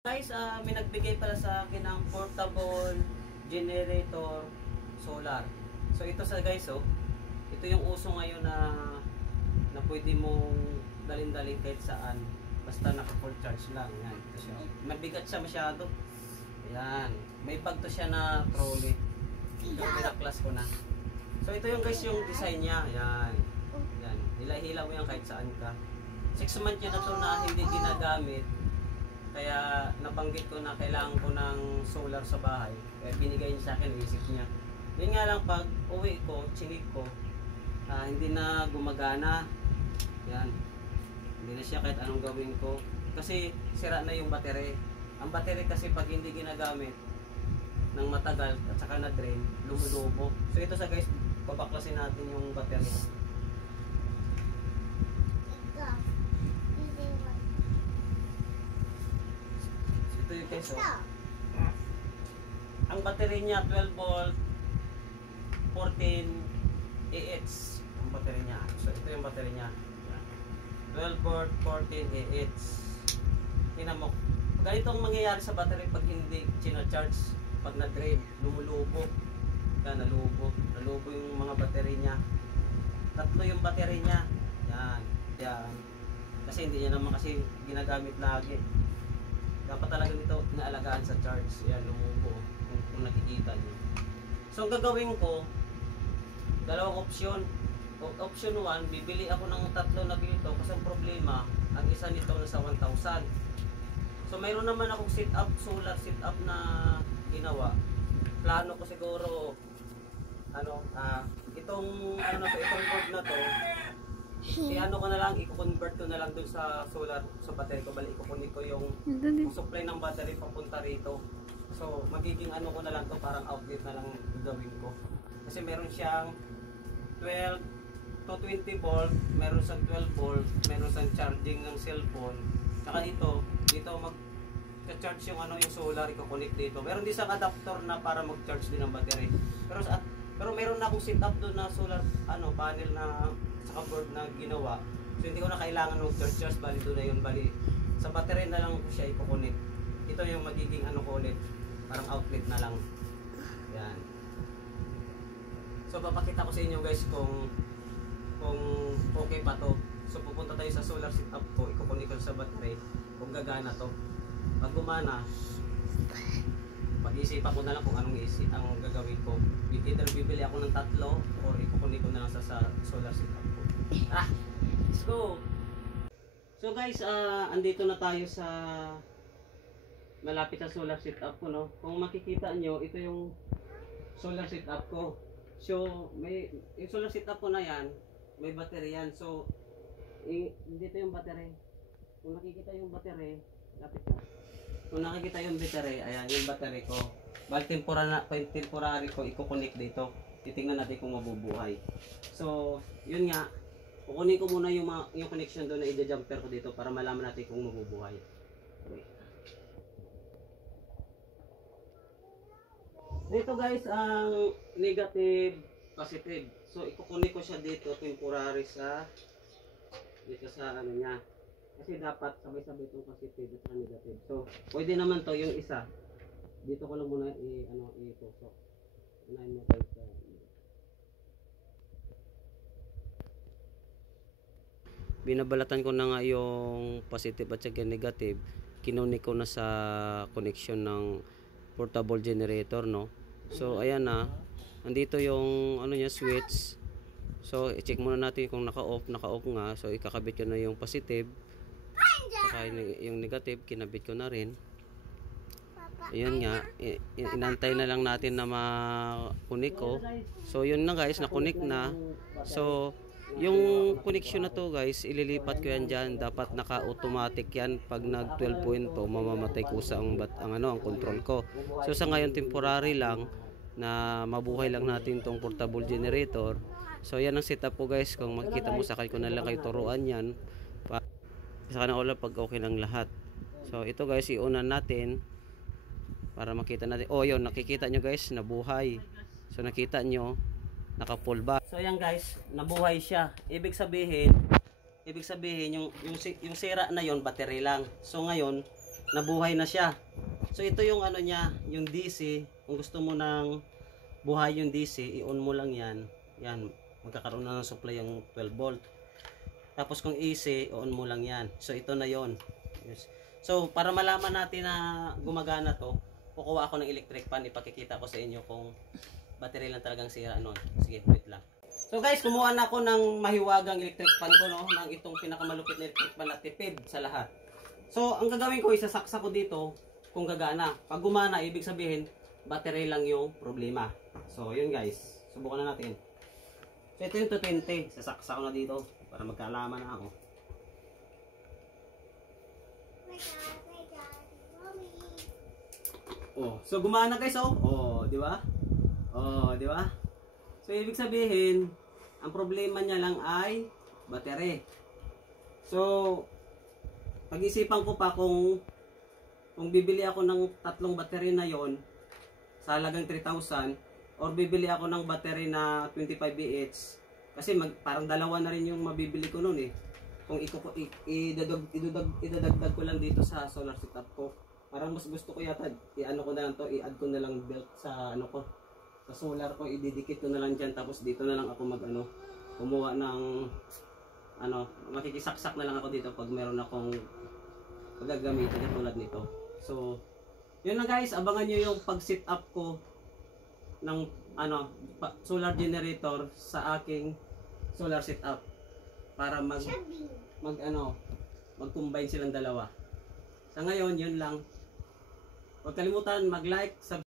Guys, may nagbigay pala sa akin ng portable generator solar. So ito sa guys, ito yung uso ngayon na pwede mong dalhin-dalhin kahit saan basta naka full charge lang. Yan, ito siya. Mabigat siya masyado. Ayan, may bag to siya na trolley. Ito pinaklas ko na. So ito yung guys yung design niya. Ayan. Yan, hila-hila mo yan kahit saan ka. 6 months niya na to na hindi ginagamit. Kaya nabanggit ko na kailangan ko ng solar sa bahay. Kaya binigay niya sa akin, isip niya. Yun nga lang, pag uwi ko, chinik ko, hindi na gumagana. Yan. Hindi na siya kahit anong gawin ko. Kasi sira na yung battery. Ang battery kasi pag hindi ginagamit ng matagal at saka na drain, lumulobo. So ito sa guys, babaklasin natin yung battery. Ito yung guys, ang battery niya 12 volt 14 AH ang battery niya. So ito yung battery niya, 12 volt 14 AH. Tingnan mo, ganito ang mangyayari sa battery pag hindi charge, pag na-drain, lumulubo. Yan, nalubo yung mga battery niya. Tatlo yung battery niya. Yan. Kasi hindi niya naman kasi ginagamit lagi. Dapat talaga nito inaalagaan sa charge. Yan, lumubo. Kung nakikita nyo. So, ang gagawin ko, dalawang option. Option 1, bibili ako ng tatlo na ganito. Kasi ang problema, ang isa nito nasa 1,000. So, mayroon naman akong solar setup na ginawa. Plano ko siguro, itong board na to, ko na lang, i-convert ko na lang dun sa solar, sa battery ko. Bali, ikukunin ko yung supply ng battery papunta rito. So, magiging ko na lang to, parang outlet na lang gagawin ko. Kasi meron siyang 12 to 20 volt, meron siyang 12 volt, meron siyang charging ng cellphone. Saka dito mag-charge yung yung solar, i-connect dito. Meron din siyang adapter na para mag-charge din ng battery. Pero meron na akong setup doon na solar panel na saka board na ginawa. So hindi ko na kailangan ng charge, bali doon na yun, bali sa battery na lang ko siya i-connect. Ito yung magiging ko ulit, parang outlet na lang. Yan. So papakita ko sa inyo guys kung okay pa to. So pupunta tayo sa solar setup ko, i-connect ko sa battery kung gagana to. Pag gumana, pag-isipan ko na lang kung anong gagawin ko. Either bibili ako ng tatlo or ikukunin ko na lang sa solar setup ko. Let's go! So guys, andito na tayo sa malapit sa solar setup ko, no? Kung makikita nyo, ito yung solar setup ko. So, yung solar setup ko na yan, may battery yan. So, dito yung battery. Kung nakikita yung battery, lapit na. Kung nakikita yung battery, ayan yung battery ko. Bali temporary ko i-connect dito. Titingnan natin kung mabubuhay. So, yun nga. Kukunin ko muna yung connection doon na i-jumper ko dito para malaman natin kung mabubuhay. Okay. Dito guys, ang negative, positive. So, i-connect ko siya dito temporary dito sa niya. Kasi dapat sabay-sabay itong positive at negative. So, pwede naman to yung isa. Dito ko lang muna i-tusok. Unahin mo tayo sa binabalatan ko na nga yung positive at saka negative. Kinunik ko na sa connection ng portable generator, no? So, ayan na. Andito yung niya, switch. So, i-check muna natin kung naka-off nga. So, ikakabit ko na yung positive. Saka yung negative, kinabit ko na rin. Ayan nga, inantay na lang natin na ma-connect ko. So yun na guys, na-connect na. So yung connection na to guys, ililipat ko yan dyan. Dapat naka-automatic yan. Pag nag 12.2, mamamatay kusa ang control ko. So sa ngayon, temporary lang na mabuhay lang natin tong portable generator. So yan ang setup ko guys. Kung makikita mo, sakay ko na lang kayo turuan yan. Sana ulit pag okay ng lahat. So ito guys, iunan natin para makita natin. Yun, nakikita nyo guys, nabuhay. So nakita nyo, naka full back. So yan guys, nabuhay siya. Ibig sabihin yung sira na yon, battery lang. So ngayon, nabuhay na siya. So ito yung ano niya, yung DC. Kung gusto mo nang buhay yung DC, i-on mo lang yan. Yan, magkakaroon na ng supply yung 12 volt. Tapos kung AC, on mo lang yan. So ito na yon. Yes. So para malaman natin na gumagana to, kukuha ako ng electric fan, ipakikita ko sa inyo kung battery lang talagang sira nun. Sige, wait lang. So guys, kumuha na ako ng mahiwagang electric fan ko, no, ng itong pinakamalupit na electric fan na tipid sa lahat. So ang gagawin ko, isasaksa ko dito kung gagana. Pag gumana, ibig sabihin battery lang yung problema. So yun guys, subukan na natin. So ito yung 220, sasaksa ko na dito para magkaalaman na ako. Oh, so gumana guys, oh. Oh, di ba? Oh, di ba? So ibig sabihin, ang problema niya lang ay battery. So pag-isipan ko pa kung bibili ako ng tatlong battery na yon sa halagang 3,000 or bibili ako ng battery na 25 Ah kasi parang dalawa na rin yung mabibili ko noon eh. Kung idadagdag ko lang dito sa solar setup ko. Parang mas gusto ko yata i-ano ko na lang to, i-add ko na lang belt sa ano ko. Sa solar ko, ididikit ko na lang diyan, tapos dito na lang ako kumuha ng makikisaksak na lang ako dito pag meron akong paggagamitin katulad nito. So, yun na guys, abangan nyo yung pag-set up ko ng solar generator sa aking solar setup para mag-combine silang dalawa. Sa ngayon, yun lang. Huwag kalimutan mag-like, subscribe.